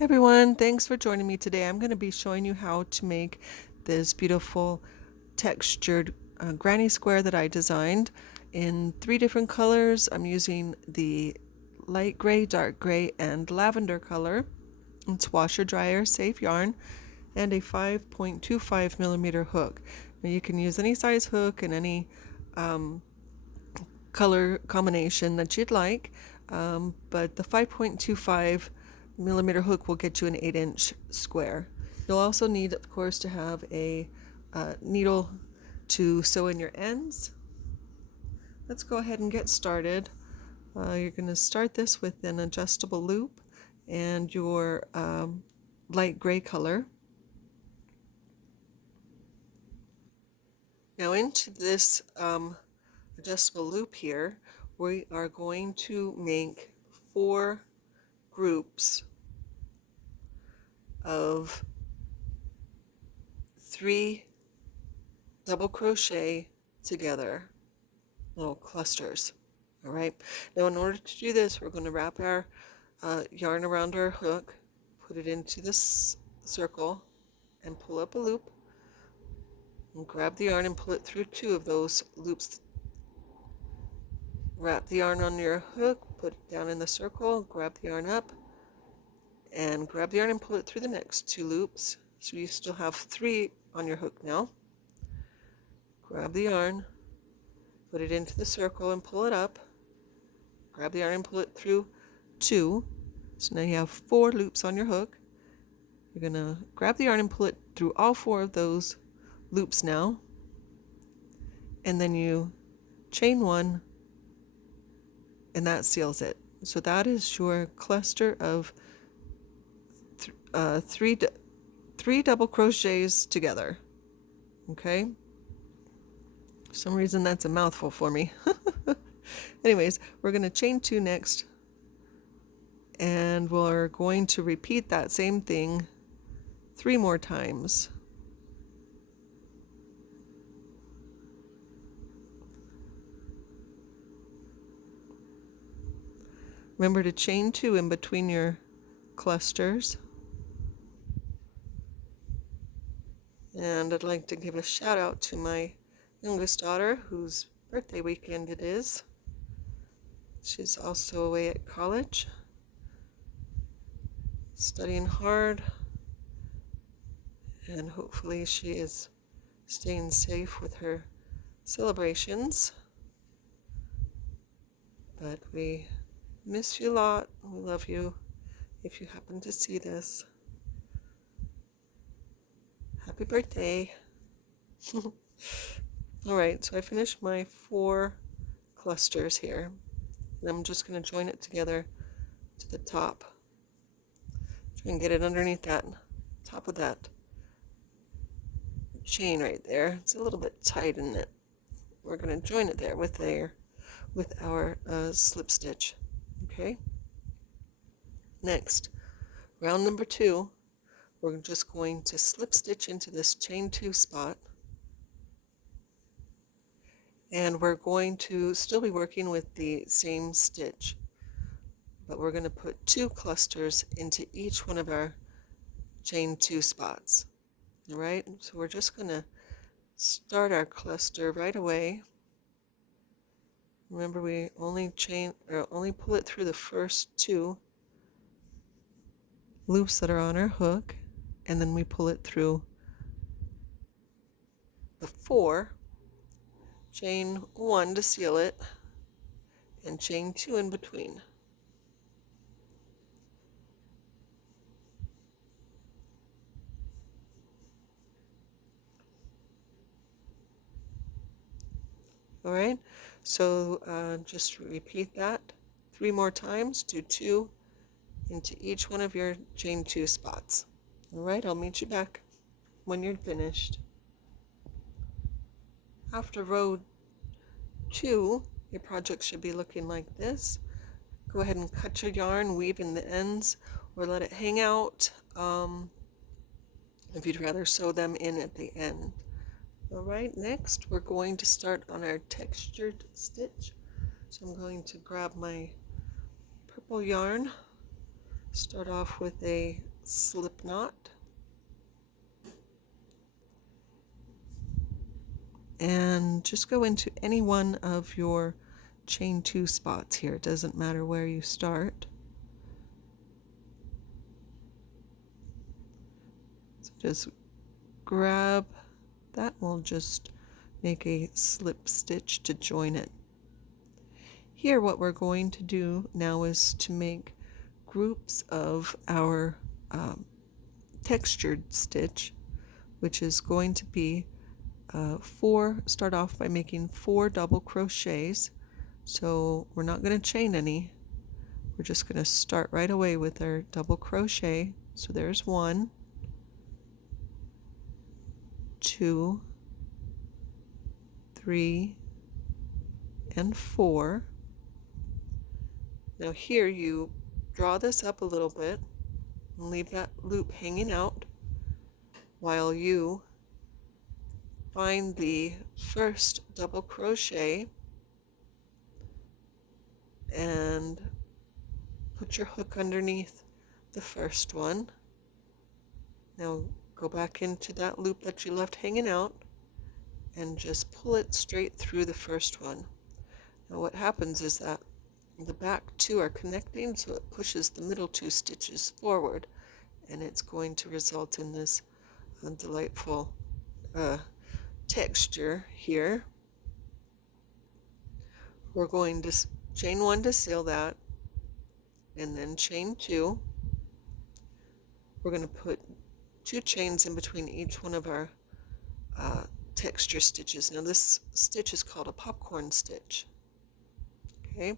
Hey everyone, thanks for joining me today. I'm going to be showing you how to make this beautiful textured granny square that I designed in 3 different colors. I'm using the light gray, dark gray, and lavender color. It's washer dryer safe yarn and a 5.25 millimeter hook. Now you can use any size hook and any color combination that you'd like, but the 5.25 millimeter hook will get you an 8-inch square. You'll also need, of course, to have a needle to sew in your ends. Let's go ahead and get started. You're going to start this with an adjustable loop and your light gray color. Now into this adjustable loop here, we are going to make 4 groups of 3 double crochet together, little clusters. All right, now in order to do this, we're going to wrap our yarn around our hook, put it into this circle, and pull up a loop, and grab the yarn and pull it through 2 of those loops. Wrap the yarn on your hook, put it down in the circle, grab the yarn up, and grab the yarn and pull it through the next 2 loops. So you still have 3 on your hook now. Grab the yarn, put it into the circle and pull it up. Grab the yarn and pull it through 2. So now you have 4 loops on your hook. You're going to grab the yarn and pull it through all 4 of those loops now. And then you chain 1, and that seals it. So that is your cluster of 3 double crochets together. Okay? For some reason that's a mouthful for me. Anyways, we're going to chain 2 next, and we're going to repeat that same thing 3 more times. Remember to chain 2 in between your clusters. And I'd like to give a shout out to my youngest daughter, whose birthday weekend it is. She's also away at college, studying hard, and hopefully she is staying safe with her celebrations. But we miss you a lot. We love you. If you happen to see this, happy birthday. All right, so I finished my 4 clusters here, and I'm just going to join it together to the top. Try and get it underneath that top of that chain right there. It's a little bit tight, isn't it? We're going to join it there with our slip stitch. Okay. Next, round number 2, we're just going to slip stitch into this chain 2 spot, and we're going to still be working with the same stitch, but we're going to put 2 clusters into each one of our chain 2 spots. All right, so we're just going to start our cluster right away. Remember, we only pull it through the first 2 loops that are on our hook, and then we pull it through the 4, chain 1 to seal it, and chain 2 in between. All right, so just repeat that 3 more times. Do 2 into each one of your chain 2 spots. All right, I'll meet you back when you're finished. After row 2, your project should be looking like this. Go ahead and cut your yarn, weave in the ends, or let it hang out if you'd rather sew them in at the end. All right, next we're going to start on our textured stitch. So I'm going to grab my purple yarn, start off with a slip knot. And just go into any one of your chain 2 spots here. It doesn't matter where you start. So just grab that. We'll just make a slip stitch to join it. Here what we're going to do now is to make groups of our textured stitch, which is going to be start off by making 4 double crochets. So we're not going to chain any. We're just going to start right away with our double crochet. So there's 1, 2, 3, and 4. Now here you draw this up a little bit and leave that loop hanging out while you find the first double crochet and put your hook underneath the first one. Now go back into that loop that you left hanging out and just pull it straight through the first one. Now what happens is that the back 2 are connecting, so it pushes the middle 2 stitches forward, and it's going to result in this delightful texture here. We're going to chain 1 to seal that, and then chain 2. We're going to put 2 chains in between each one of our texture stitches. Now this stitch is called a popcorn stitch. Okay,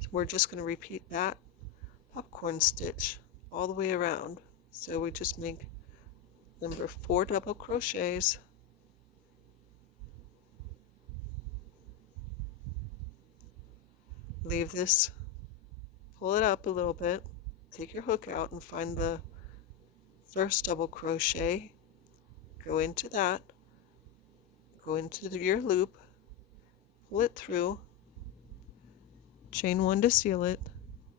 so we're just going to repeat that popcorn stitch all the way around. So we just make number 4 double crochets, leave this, pull it up a little bit, take your hook out and find the first double crochet, go into that, go into your loop, pull it through, chain 1 to seal it,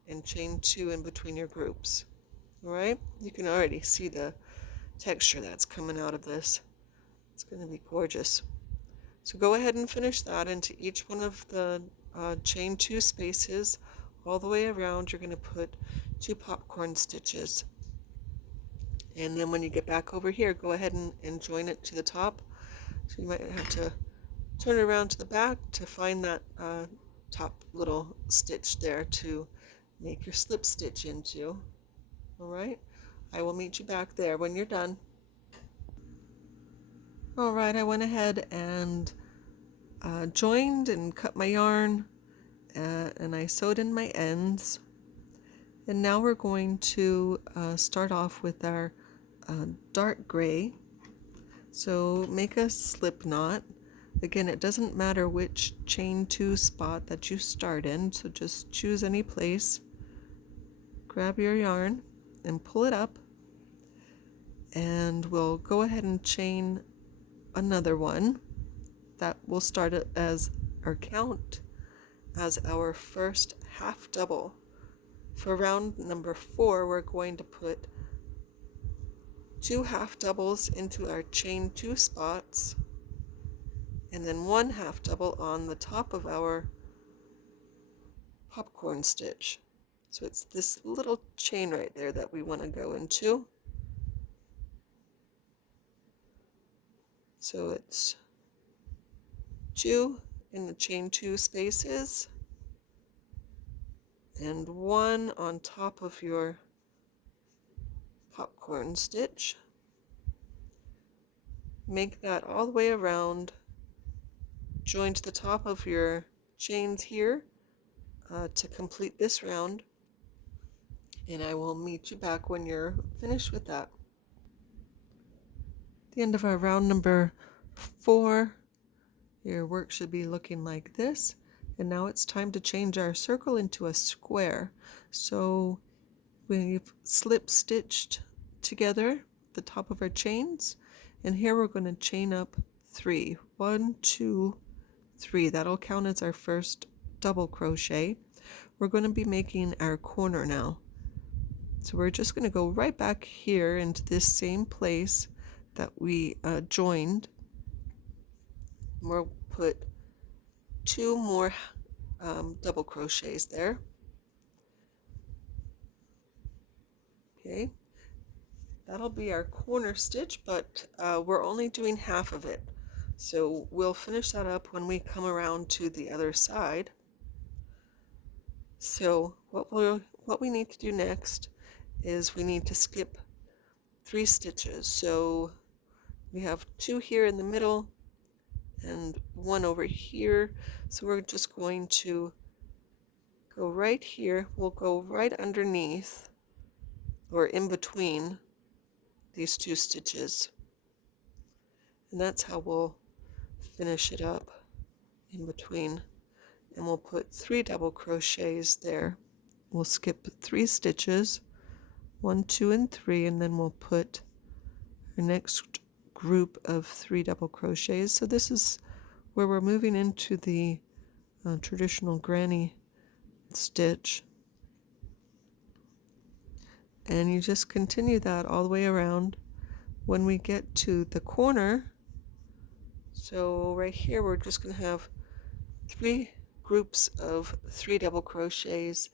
and chain 2 in between your groups. Alright, you can already see the texture that's coming out of this. It's going to be gorgeous. So go ahead and finish that into each one of the chain 2 spaces. All the way around you're going to put 2 popcorn stitches. And then when you get back over here, go ahead and join it to the top. So you might have to turn it around to the back to find that top little stitch there to make your slip stitch into. Alright, I will meet you back there when you're done. Alright, I went ahead and joined and cut my yarn, and I sewed in my ends. And now we're going to start off with our dark gray. So make a slip knot. Again, it doesn't matter which chain 2 spot that you start in, so just choose any place. Grab your yarn and pull it up, and we'll go ahead and chain another one. That will start it as our count as our first half double. For round number 4, we're going to put 2 half doubles into our chain 2 spots, and then 1 half double on the top of our popcorn stitch. So it's this little chain right there that we want to go into. So it's 2 in the chain 2 spaces and 1 on top of your popcorn stitch. Make that all the way around, join to the top of your chains here to complete this round, and I will meet you back when you're finished with that. At the end of our round number 4, your work should be looking like this. And now it's time to change our circle into a square. So we've slip stitched together the top of our chains, and here we're going to chain up 3. 1, 2, 3. That'll count as our first double crochet. We're going to be making our corner now. So we're just going to go right back here into this same place that we joined. We'll put 2 more double crochets there. Okay, that'll be our corner stitch, but we're only doing half of it. So we'll finish that up when we come around to the other side. So what we need to do next is we need to skip 3 stitches. So we have 2 here in the middle and 1 over here. So we're just going to go right here. We'll go right underneath or in between these 2 stitches. And that's how we'll finish it up in between. And we'll put 3 double crochets there. We'll skip 3 stitches, 1, 2, and 3, and then we'll put our next group of 3 double crochets. So this is where we're moving into the traditional granny stitch. And you just continue that all the way around. When we get to the corner, so right here we're just going to have 3 groups of 3 double crochets.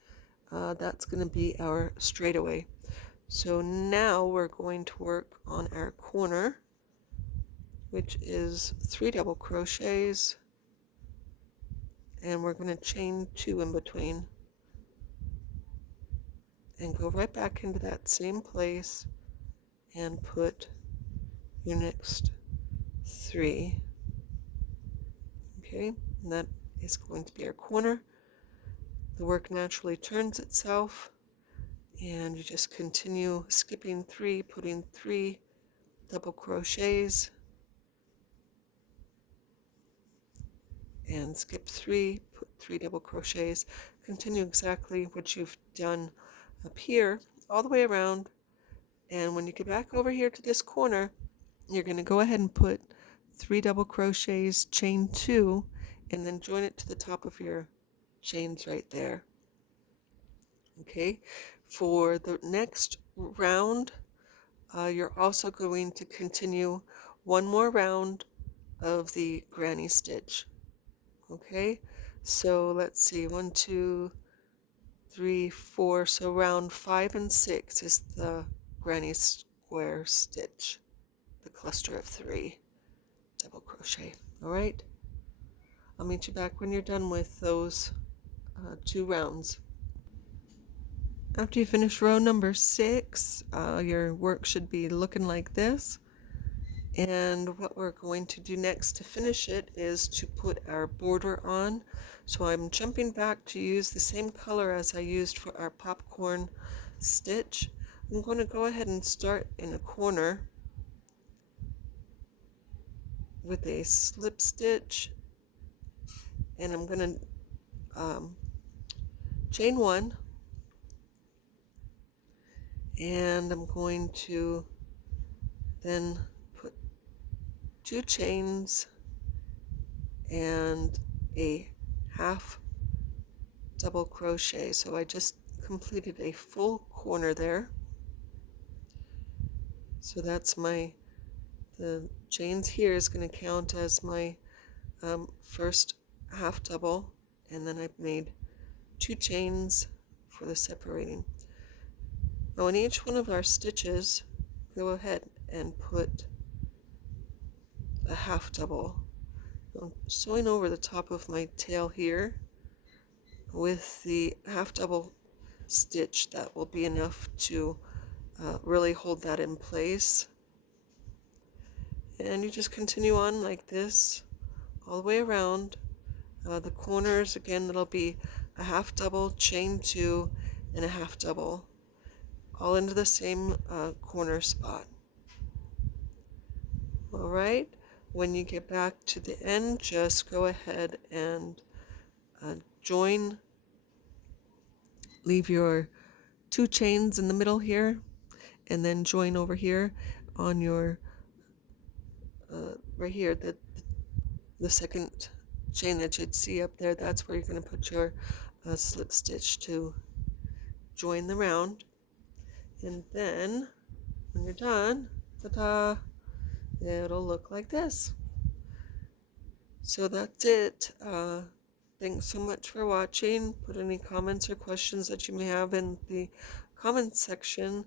That's going to be our straightaway. So now we're going to work on our corner, which is 3 double crochets, and we're going to chain 2 in between and go right back into that same place and put your next 3. Okay, and that is going to be our corner. The work naturally turns itself, and you just continue skipping 3, putting 3 double crochets, and skip 3, put 3 double crochets. Continue exactly what you've done up here all the way around, and when you get back over here to this corner, you're going to go ahead and put 3 double crochets, chain 2, and then join it to the top of your chains right there. Okay, for the next round, you're also going to continue 1 more round of the granny stitch. Okay, so let's see, 1, 2, 3, 4, so round 5 and 6 is the granny square stitch, the cluster of 3 double crochet. All right, I'll meet you back when you're done with those 2 rounds. After you finish row number 6, your work should be looking like this. And what we're going to do next to finish it is to put our border on. So I'm jumping back to use the same color as I used for our popcorn stitch. I'm going to go ahead and start in a corner with a slip stitch, and I'm going to chain 1, and I'm going to then put 2 chains and a half double crochet. So I just completed a full corner there. So that's the chains here is going to count as my first half double, and then I've made 2 chains for the separating. Now in each one of our stitches, go ahead and put a half double. I'm sewing over the top of my tail here with the half double stitch. That will be enough to really hold that in place. And you just continue on like this all the way around. The corners, again, that'll be a half double, chain 2, and a half double, all into the same corner spot. All right, when you get back to the end, just go ahead and join, leave your 2 chains in the middle here, and then join over here on your right here, the second chain that you'd see up there. That's where you're going to put your slip stitch to join the round. And then when you're done, ta-da, it'll look like this. So that's it. Thanks so much for watching. Put any comments or questions that you may have in the comments section.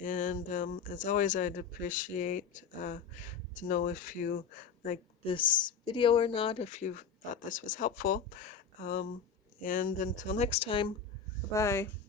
And as always, I'd appreciate to know if you like this video or not, if you thought this was helpful. And until next time, bye-bye.